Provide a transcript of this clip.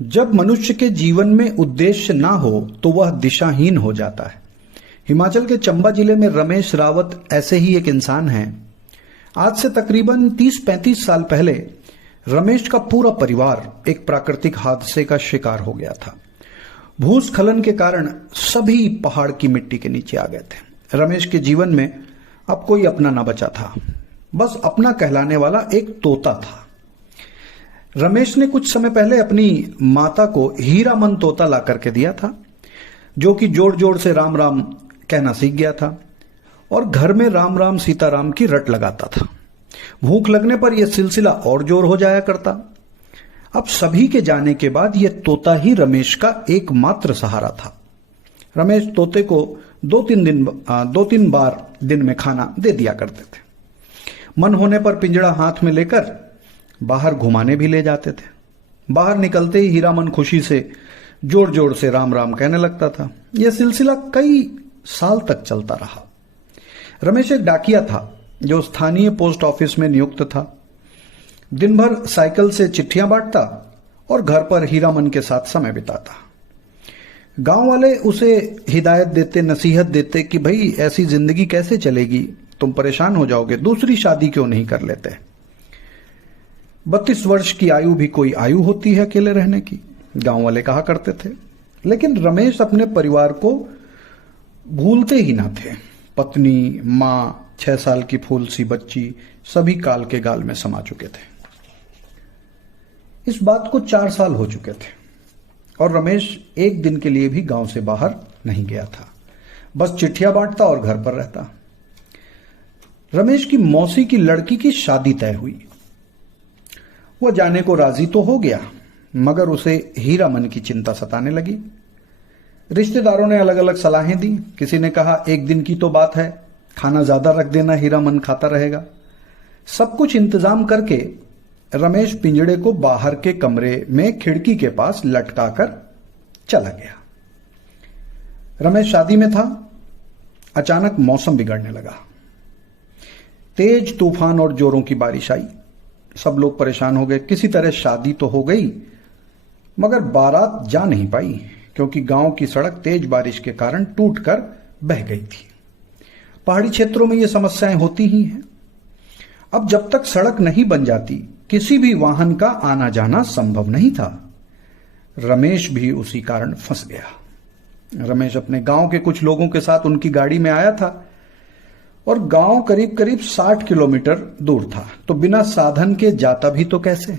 जब मनुष्य के जीवन में उद्देश्य ना हो तो वह दिशाहीन हो जाता है। हिमाचल के चंबा जिले में रमेश रावत ऐसे ही एक इंसान हैं। आज से तकरीबन 30-35 साल पहले रमेश का पूरा परिवार एक प्राकृतिक हादसे का शिकार हो गया था। भूस्खलन के कारण सभी पहाड़ की मिट्टी के नीचे आ गए थे। रमेश के जीवन में अब कोई अपना ना बचा था, बस अपना कहलाने वाला एक तोता था। रमेश ने कुछ समय पहले अपनी माता को हीरामन तोता ला करके दिया था, जो कि जोर जोर से राम राम कहना सीख गया था और घर में राम राम सीताराम की रट लगाता था। भूख लगने पर यह सिलसिला और जोर हो जाया करता। अब सभी के जाने के बाद यह तोता ही रमेश का एकमात्र सहारा था। रमेश तोते को 2-3 बार दिन में खाना दे दिया करते थे। मन होने पर पिंजड़ा हाथ में लेकर बाहर घुमाने भी ले जाते थे। बाहर निकलते ही हीरामन खुशी से जोर जोर से राम राम कहने लगता था। यह सिलसिला कई साल तक चलता रहा। रमेश एक डाकिया था जो स्थानीय पोस्ट ऑफिस में नियुक्त था। दिन भर साइकिल से चिट्ठियां बांटता और घर पर हीरामन के साथ समय बिताता। गांव वाले उसे हिदायत देते, नसीहत देते कि भाई ऐसी जिंदगी कैसे चलेगी, तुम परेशान हो जाओगे, दूसरी शादी क्यों नहीं कर लेते। 32 वर्ष की आयु भी कोई आयु होती है अकेले रहने की, गांव वाले कहा करते थे। लेकिन रमेश अपने परिवार को भूलते ही ना थे। पत्नी, माँ, 6 साल की फूल सी बच्ची सभी काल के गाल में समा चुके थे। इस बात को 4 साल हो चुके थे और रमेश एक दिन के लिए भी गांव से बाहर नहीं गया था। बस चिट्ठियां बांटता और घर पर रहता। रमेश की मौसी की लड़की की शादी तय हुई। वह जाने को राजी तो हो गया, मगर उसे हीरामन की चिंता सताने लगी। रिश्तेदारों ने अलग अलग सलाहें दी। किसी ने कहा एक दिन की तो बात है, खाना ज्यादा रख देना, हीरामन खाता रहेगा। सब कुछ इंतजाम करके रमेश पिंजड़े को बाहर के कमरे में खिड़की के पास लटकाकर चला गया। रमेश शादी में था। अचानक मौसम बिगड़ने लगा। तेज तूफान और जोरों की बारिश आई। सब लोग परेशान हो गए। किसी तरह शादी तो हो गई, मगर बारात जा नहीं पाई, क्योंकि गांव की सड़क तेज बारिश के कारण टूटकर बह गई थी। पहाड़ी क्षेत्रों में ये समस्याएं होती ही हैं। अब जब तक सड़क नहीं बन जाती, किसी भी वाहन का आना जाना संभव नहीं था। रमेश भी उसी कारण फंस गया। रमेश अपने गांव के कुछ लोगों के साथ उनकी गाड़ी में आया था और गांव करीब करीब 60 किलोमीटर दूर था, तो बिना साधन के जाता भी तो कैसे।